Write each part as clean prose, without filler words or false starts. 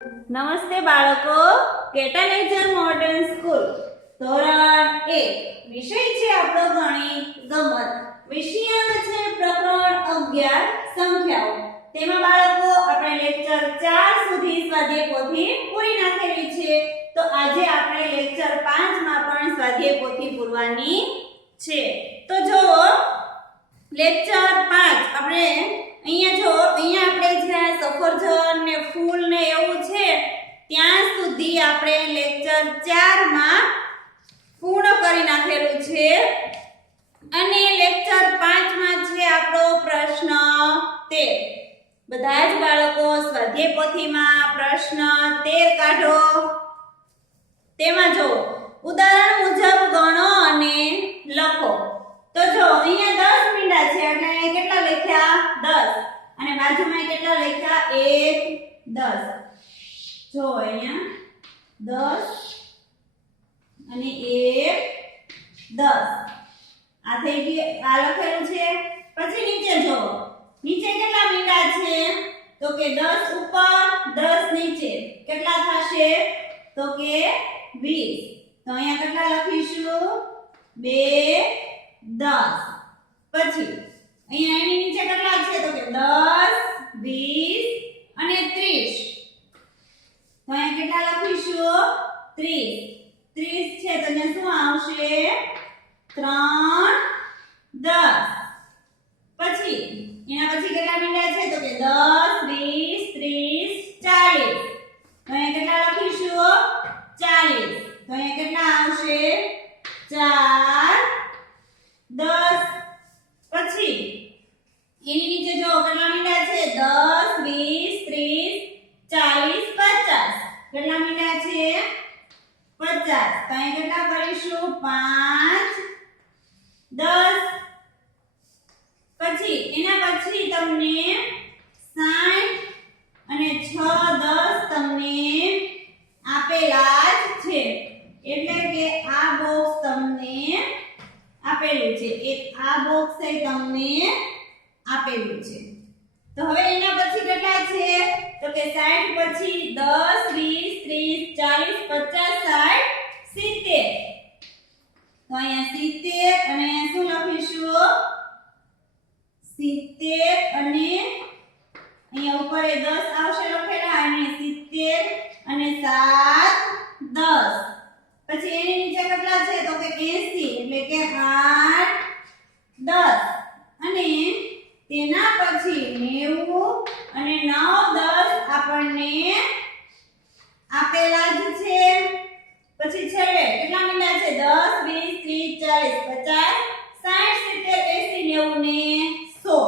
નમસ્તે બાળકો, કેટાલાઇઝર modern school ધોરણ 1 વિષય છે આપણો ગણિત ગમત. વિષયાંક છે પ્રકરણ 11 સંખ્યાઓ. તેમાં બાળકો આપણે લેક્ચર 4 સુધી સ્વાધ્યાય પોથી પૂરી નાખેલી છે. તો આજે આપણે લેક્ચર 5 માં પણ સ્વાધ્યાય પોથી પૂરવાની છે. તો જો લેક્ચર 5 આપણે અહીંયા આપણે જ્યાં સફરજન ને ફૂલ ને એવું છે ત્યાં સુધી આપણે લેક્ચર 4 માં પૂર્ણ કરી નાખેલું છે અને લેક્ચર 5 માં છે આપણો પ્રશ્ન 13. બધા જ બાળકો સ્વાધ્યાય પોથીમાં પ્રશ્ન 13 કાઢો. તેમાં જો ઉદાહરણ મુજબ ગણો અને લખો. તો જો અહીંયા 10 મીંડા છે એટલે કેટલા લખ્યા 10 અને બાજુમાં કેટલા લખ્યા 1 10. જો અહીંયા 10 અને 1 10 આ થઈ ગયું, આ લખેલું છે. પછી નીચે જો નીચે કેટલા મીંડા છે તો કે 10 ઉપર 10 નીચે કેટલા થશે તો કે 20. તો અહીંયા કેટલા લખીશું 2 10. પછી અહીંયા એની નીચે કેટલા છે તો કે 10 20 અને 30. તો અહીંયા કેટલા લખીશું 30 છે. તો અહીંયા શું આવશે 3 10. પછી એના પછી કેટલા મીંડા છે તો કે 10 20 30 40. તો અહીંયા કેટલા લખીશું 40. તો અહીંયા કેટલા આવશે 4 10. પછી એની નીચે જો કેટલા મીંડા છે 10 20 30 40 50. કેટલા મીંડા છે 50. તો અહીં કેટલા કરીશું 5 10. પછી એના પછી તમને 60 અને 6 10 તમને આપેલા જ છે. એટલે કે આ બોક્સ તમને આપેલું છે, એક આ બોક્સ એ તમને આપેલું છે. તો હવે એના પછી કેટલા છે તો કે 60 પછી 10 20 30 40 50 60 70. તો અહીંયા 70 અને અહીંયા શું લખીશું 70 અને અહીંયા ઉપર એ 10 આવશે લખેલા અને 70 અને 7 10. પછી એની નીચે કેટલા છે તો કે 80 એટલે કે 8 10 અને તેના પછી 90 અને 9 10 આપણને આપેલા જ છે. પછી છેલ્લે કેટલા મીંડા છે 10 20 30 40 50 60 70 80 90 ને 100.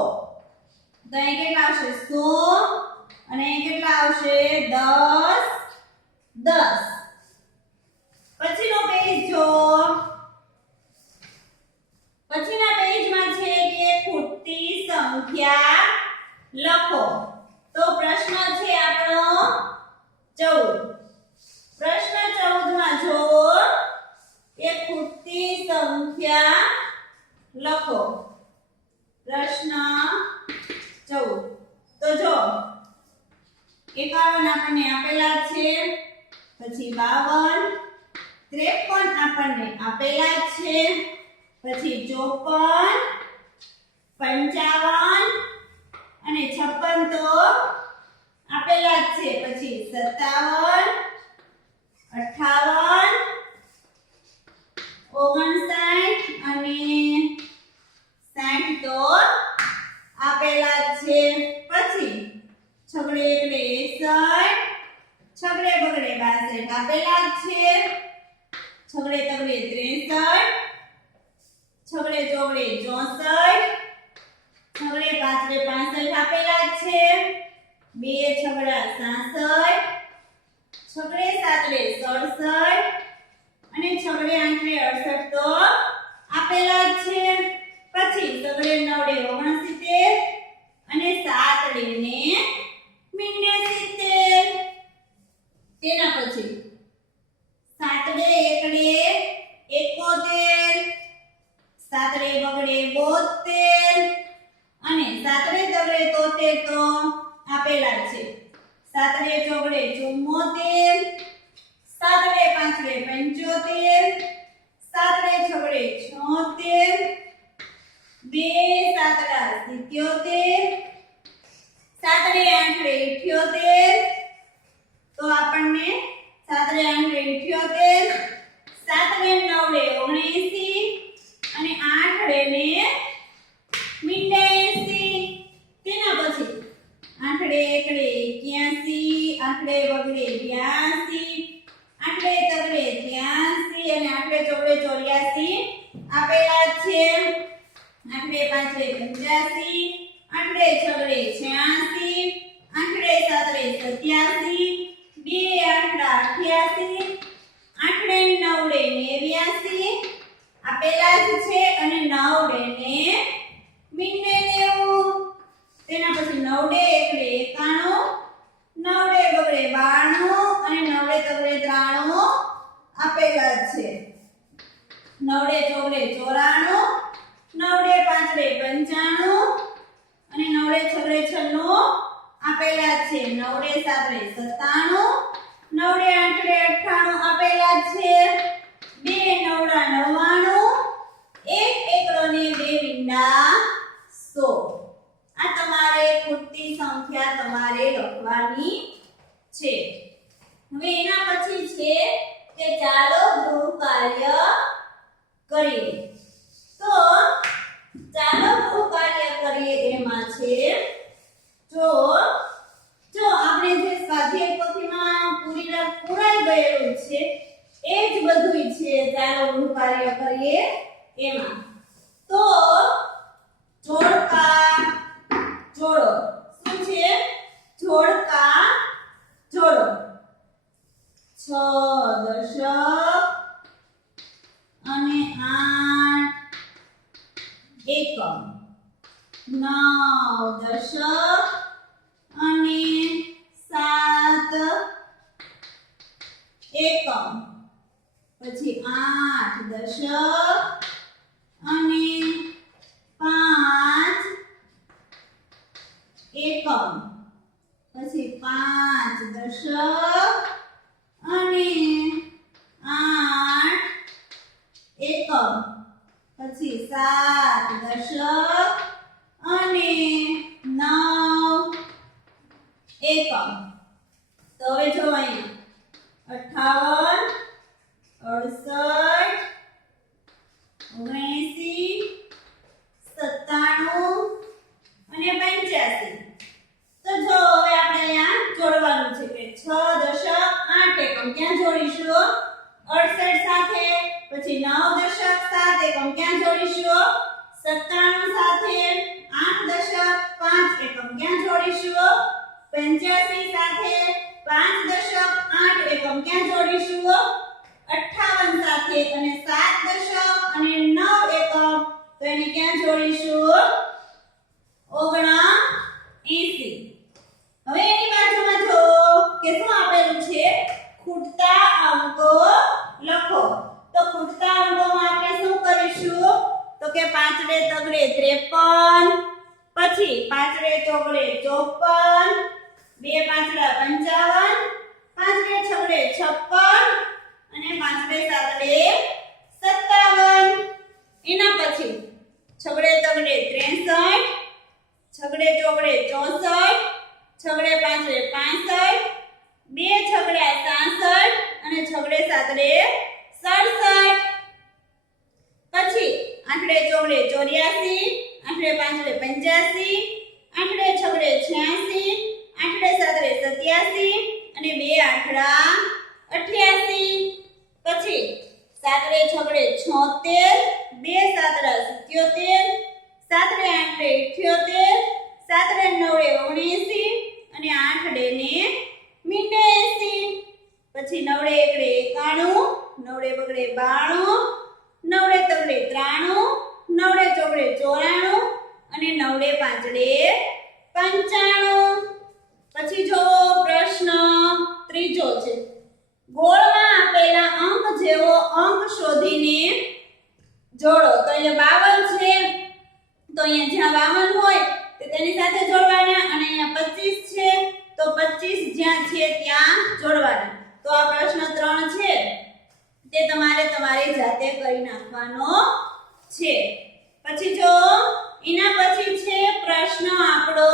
તો અહીં કેટલા આવશે 100 અને અહીં કેટલા આવશે 10 10. પછીનો પેજ જો પછીના પેજમાં છે કે ખૂટતી સંખ્યા લખો. તો પ્રશ્ન છે આપણો 14. પ્રશ્ન 14 માં જો કે ખૂટતી સંખ્યા લખો. પ્રશ્ન 14. તો જો 51 આપણને આપેલા છે, પછી 52 53 આપણને આપેલા છે, પછી 54 55 અને 56 તો આપેલા જ છે. પછી 57 58 59 અને 60 તો આપેલા જ છે. પછી છગડે એકડે 61 છગડે બગડે 62 આપેલા જ છે. છગડે તગડે 63 છગડે ચોગડે 64 છગડે પાછડે 65 આપેલા જ છે. 2 છગડા 66 છગડે સાતડે 67 અને છગડે આઠડે 68 તો આપેલા જ છે. પછી છગડે નવડે 69 અને સાતડે ને મીંડે 70. તેના પછી સાતડે એકડે 71 સાતડે બગડે 72 અને સાતડે તગડે 73 તો આપેલા છે. સાતડે ચોગડે ચોગડે 74, 7 5 75, 7 છગડે 76, 2 7 77, 7 8 78, તો આપણને 7 8 78, 7 9 79 અને 8 ને મીંડે 80. તેના પછી 8 એકડે 81, 8 બગડે 82, 8 તગડે 83 અને 8 ચોગડે 84 આપેલા છે. 8 5 85, 8 છગડે 86, 8 7 87, 2 8 88, 8 9 89 આપેલા જ છે અને 9 ને મીંડે 90. તેના પછી 9 એકડે 91, 9 બગડે 92 અને 9 તગડે 93 આપેલા છે. 9 ચોગડે 94, 9 5 95 અને 9 છગડે 96 આપેલા છે. 9 7 97, 9 8 98 આપેલા છે. 2 9 99, 1 એકડો ને 2 મીંડા 100. આ તમારે ખૂટતી સંખ્યા તમારે લખવાની છે. હવે એના પછી છે કે ચાલો ગૃહ કાર્ય કરીએ. તો ચાલો ગૃહ કાર્ય કરીએ એમાં છે જો આપણે જે સ્વાધ્યાય પોથીમાં પૂરાઈ ગયેલું છે એ જ બધું છે. ચાલો ગૃહ કાર્ય કરીએ એમાં તો જોડકા જોડો. શું છે? જોડકા જોડો. 6 દશક અને 8 એકમ, 9 દશક અને 7 એકમ, પછી 8 દશક અને 5 એકમ, પછી 5 દશક અને 8 એકમ, પછી 7 દશક અને 9 એકમ. તો હવે જો અહીંયા 58 68 79 અને 85. તો જો હવે આપણે અહીંયા જોડવાનું છે કે 6 દશક 8 એકમ ક્યાં જોડીશું? 68 સાથે. પછી 9 દશક 7 એકમ ક્યાં જોડીશું? 97 સાથે. 8 દશક 5 એકમ ક્યાં જોડીશું? 85 સાથે. 5 દશક 8 એકમ ક્યાં જોડીશું? 58 સાથે. અને 7 દશક અને 9 એકમ તો એને ક્યાં જોડીશું? 79. હવે એની બાજુમાં જો કે શું આપેલું છે? ખૂટતા અંકો લખો. તો ખૂટતા અંકોમાં આપણે શું કરીશું? તો કે 5 તગડે 53, પછી 5 ચોગડે 54, 2 પાંચડા 55, 5 છગડે 56 અને 5 સાતડે 57. એના પછી છગડે તગડે 63, છગડે ચોગડે 64, છગડે પાંચડે 65, 2 છગડે 66 અને છગડે સાતડે 67. પછી 8 ચોગડે 84, 8 પાંચડે 85, 8 છગડે 86, 8 સાતડે 87 અને 2 આઠડા 88. પછી 7 છગડે 76, 2 સાતડા 77, 7 8 78, 7 9 79 અને 8 ને મીંડે 80. પછી 9 એકડે 91, 9 બગડે 92, 9 તગડે 93, 9 ચોગડે 94 અને 9 પાંચડે 95. પછી જો પ્રશ્ન ત્રીજો છે. ગોળમાં આપેલા અંક જેવો અંક શોધીને જોડો. તો અહીંયા 52 છે તો અહીંયા જ્યાં 52 હોય તો તેની સાથે જોડવાના અને અહીંયા 25 છે તો 25 જ્યાં છે ત્યાં જોડવાના. તો આ પ્રશ્ન 3 છે તે તમારે તમારી જાતે કરી નાખવાનો છે. પછી જો એના પછી છે પ્રશ્ન આપણો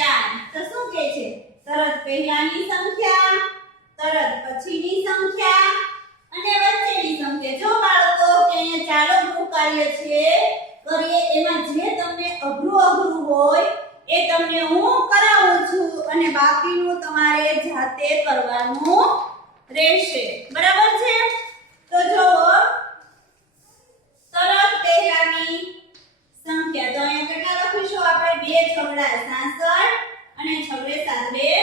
4. તો શું કહે છે? તરત પહેલાની સંખ્યા, તરત પછીની સંખ્યા અને વચ્ચેની સંખ્યા. જો બાળકો કે અહીંયા ચાલો ગૃહ કાર્ય છે કરીએ, એમાં જે તમને અઘરું હોય એ તમને હું કરાવું છું અને બાકીનું તમારે જાતે કરવાનું રહેશે. બરાબર છે? તો જો તરત પહેલાની સંખ્યા, તો અહીંયા કેટલા લખીશું આપણે? 2 છગડા 66 અને છગડે 7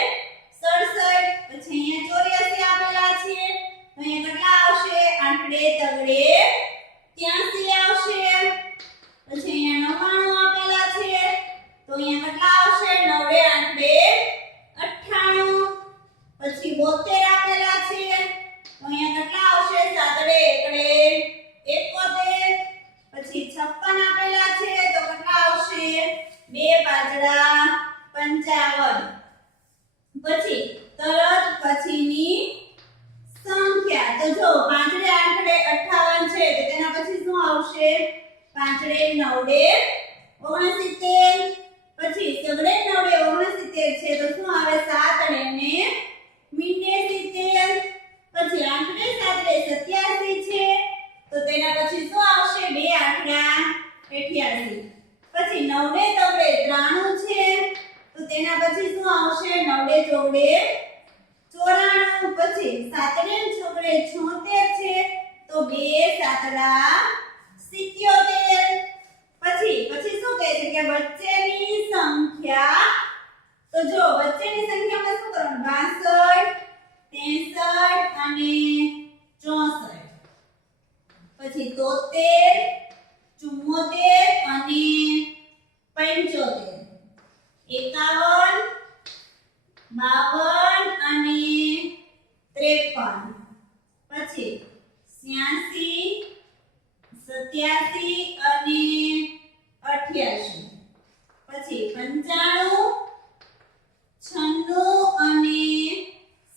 67. પછી અહીંયા 84 આપેલા છે, તો અહીંયા કેટલા આવશે? 8 તગડે 83 આવશે. પછી અહીંયા 99 આપેલા છે, તો અહીંયા કેટલા આવશે? 9 8 98. પછી 72 આપેલા છે, તો અહીંયા કેટલા આવશે? 7 1 71. પછી 56 આપેલા છે, તો કેટલા આવશે? 2 પાંચડા 55. પછી તરત પછીની સંખ્યા, તો જો 5 8 58 છે, તો તેના પછી શું આવશે? 5 9 69. પછી સગડે 9 69 છે, તો શું આવે? 7 ને 70. પછી 8 7 87 છે, તો તેના પછી શું આવશે? 2 આઠડા 88. પછી 9 તગડે 93 છે, તો તેના પછી શું આવશે? 9 ચોગડે 94. પછી 7 છગડે 76 છે, તો 2 સાતડા 77. પછી શું કહે છે કે વચ્ચેની સંખ્યા, તો જો વચ્ચેની સંખ્યામાં શું કરવાનું? 62 63 અને 64. પછી 73 74 અને 75 51 52 અને 53. પછી 86 87 અને 88. પછી 95 96 અને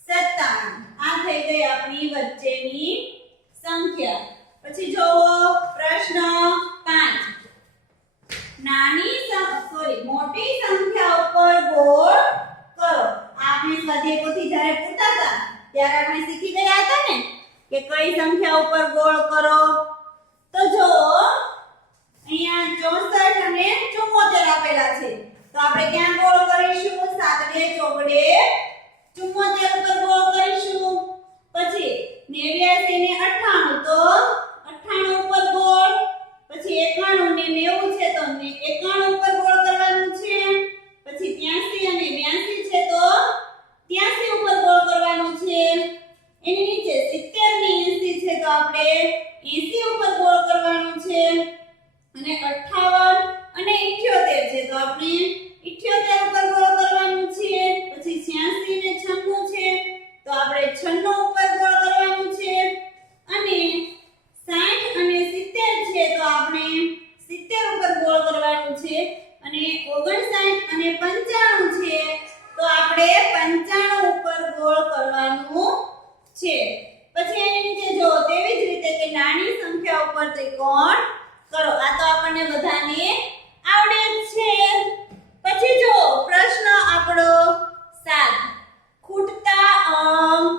57. આ થઈ ગઈ આપણી વચ્ચેની સંખ્યા. પછી જો પ્રશ્ન 5. મોટી સંખ્યા ઉપર ગોળ કરો. આપણે સ્વાધ્યાય પોથી જ્યારે પૂછતા હતા ત્યારે આપણે શીખી ગયા હતા ને કે કઈ સંખ્યા ઉપર ગોળ કરો. તો જો અહીંયા 64 અને 74 આપેલા છે, તો આપણે ક્યાં ગોળ કરીશું? 7 ચોગડે 74 ઉપર ગોળ કરીશું. પછી 89 ને 98, તો 98 ઉપર ગોળ. પછી 91 ને 90 છે, તો 91 ઉપર ગોળ કરવાનું છે. પછી 83 અને 82 છે, તો 83 ઉપર ગોળ કરવાનું છે. એની નીચે 70 ને 80 છે, તો આપણે 80 ઉપર ગોળ કરવાનું છે. અને 58 અને 78 છે, તો આપણે 78 ઉપર ગોળ કરવાનું છે. પછી 86 ને 96 છે, તો આપણે 96 ઉપર ગોળ કરવાનું છે. અને 60 અને 70 છે, તો આપણે 70 ઉપર ગોળ કરવાનું છે. અને 59 અને 95 છે, તો આપણે 95 ઉપર ગોળ કરવાનું છે. પછી એની નીચે જો તેવી જ રીતે કે નાની સંખ્યા ઉપર ત્રિકોણ કરો. આ તો આપણને બધાને આવડે જ છે. પછી જો પ્રશ્ન આપણો 7. ખૂટતા અંક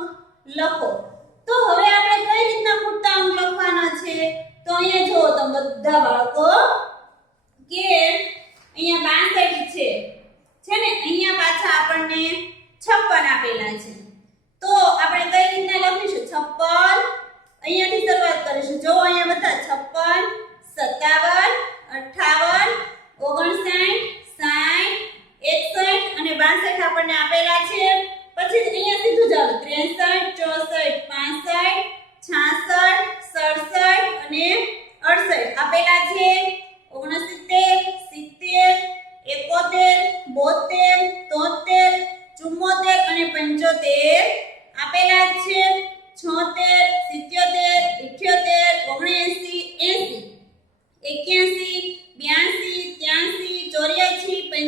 લખો. તો હવે આપણે કઈ રીતના ખૂટતા અંક લખવાના છે? તો અહીંયા જો તમે બધા બાળકો કે અહીંયા 62 છે ને, અહીંયા પાછા આપણને 56 આપેલા છે. તો આપણે કઈ રીતના લખીશું? 56 અહીંયાથી શરૂઆત કરીશું. જો અહીંયા બધા 56 57 58 59 60 61 અને 62 આપણને આપેલા છે. પછી અહીંયા સીધું ચાલો 63 64 65 66 67 અને 68 આપેલા છે. 69 70 71 72 73 74 અને 75 આપેલા છે. 76 77 78 79 80 81 82 83 84 85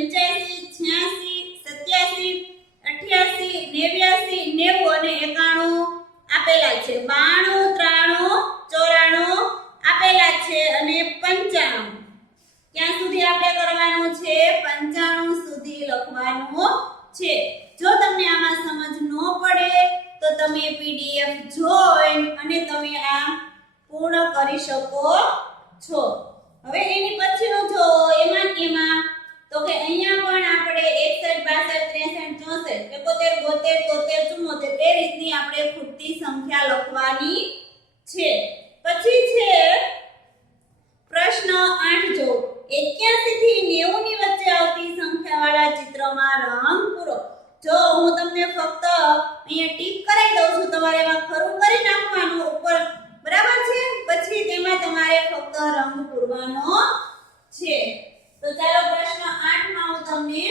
86 87 91 આપેલા છે, 92 93 94 આપેલા છે અને 95 ક્યાં સુધી આપણે કરવાનું છે? 95 સુધી લખવાનું છે. જો તમને આમાં સમજ ન પડે તો તમે પીડીએફ જોઈન અને તમે આ પૂર્ણ કરી શકો છો. હવે એની પછીનું જો એમાં તો કે અહીંયા પણ આપણે 61 62 63 64 71 72 73 74 એ રીતની આપણે ખૂટતી સંખ્યા લખવાની છે. પછી છે પ્રશ્ન 8 જો 81 થી 90 ની વચ્ચે આવતી સંખ્યાવાળા ચિત્રમાં રંગ પૂરો. જો હું તમને ફક્ત અહીંયા ટીક કરાવી દઉં છું, તમારે એમાં ખરું કરી નાખવાનું ઉપર, બરાબર છે? પછી તેમાં તમારે ફક્ત રંગ પૂરવાનો છે. તો ચાલો પ્રશ્ન 8 માં હું તમને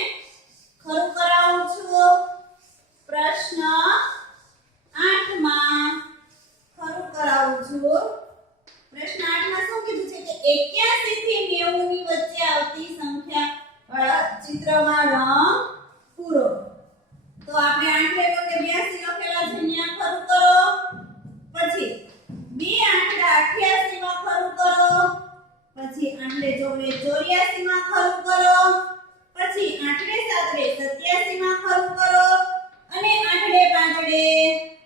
ખરું કરાવું છું. પ્રશ્ન 8 માં ખરું કરાવું છું. પ્રશ્ન 8 માં શું કીધું છે કે 81 થી 90 ની વચ્ચે આવતી સંખ્યા વાળા ચિત્રમાં રંગ પૂરો. તો આપણે 8 કે 82 લખેલા છે, અહીંયા ખરું કરો. પછી 2 આંકડા 88 માં ખરું કરો. પછી 8 ચોકડે 84 માં ખરું કરો. પછી 8 7 87 માં ખરું કરો અને 8 5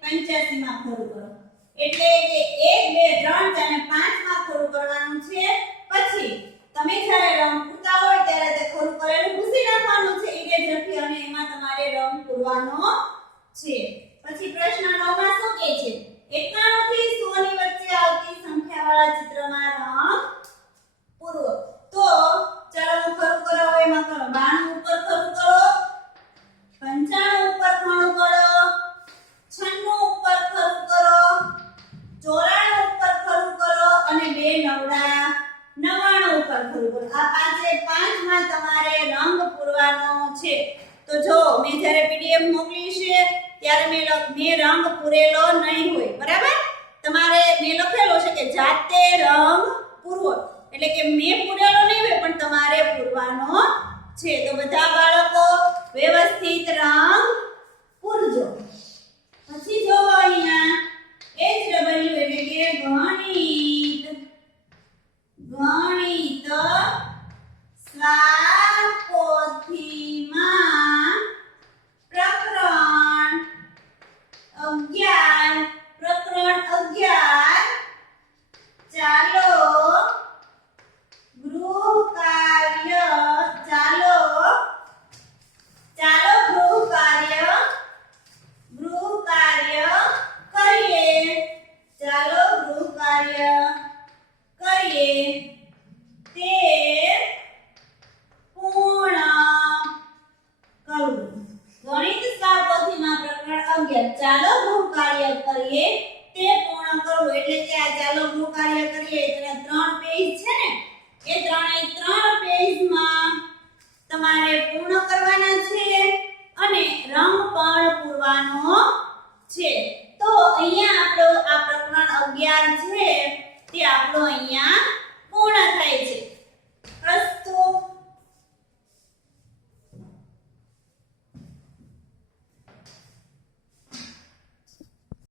85 માં ખરું કરો. એટલે કે 1 2 3 4 અને 5 માં ખરું કરવાનું છે. પછી તમે જ્યારે રંગ પૂરતા હોય ત્યારે તે ખરું કરેલું ભૂસી નાખવાનું છે ઇરેઝરથી અને એમાં તમારે રંગ પૂરવાનો છે. પછી પ્રશ્ન 9 માં શું કહે છે? 91 થી 100 ની વચ્ચે આવતી સંખ્યાવાળા ચિત્રમાં રંગ પૂરો. તો ચાલો હું ખરું કરાવો એમાં કરો. 92 ઉપર ખરું કરો, 95 ઉપર ખરું કરો, 96 ઉપર ખરું કરો, 94 ઉપર ખરું કરો અને 2 9 99 ઉપર ખરું કરો. આ પાંચે પાંચમાં તમારે રંગ પૂરવાનો છે. તો જો મેં જ્યારે પીડીએફ મોકલી છે ત્યારે મેં રંગ પૂરેલો નહીં હોય, બરાબર? તમારે મેં લખેલો છે કે જાતે રંગ પૂરવો, એટલે કે મેં પૂરેલો નહીં હોય પણ તમારે પૂરવાનો છે. તો બધા બાળકો વ્યવસ્થિત રંગ પૂરજો. પછી જો અહીંયા HW એટલે કે ગણિત સ્વાપોથીમાં પ્રકરણ 11 ચાલો ગૃહ કાર્ય કરીએ તે પૂર્ણ કરવું. ગણિત સ્વાપોથીમાં પ્રકરણ 11 ચાલો ગૃહ કાર્ય કરીએ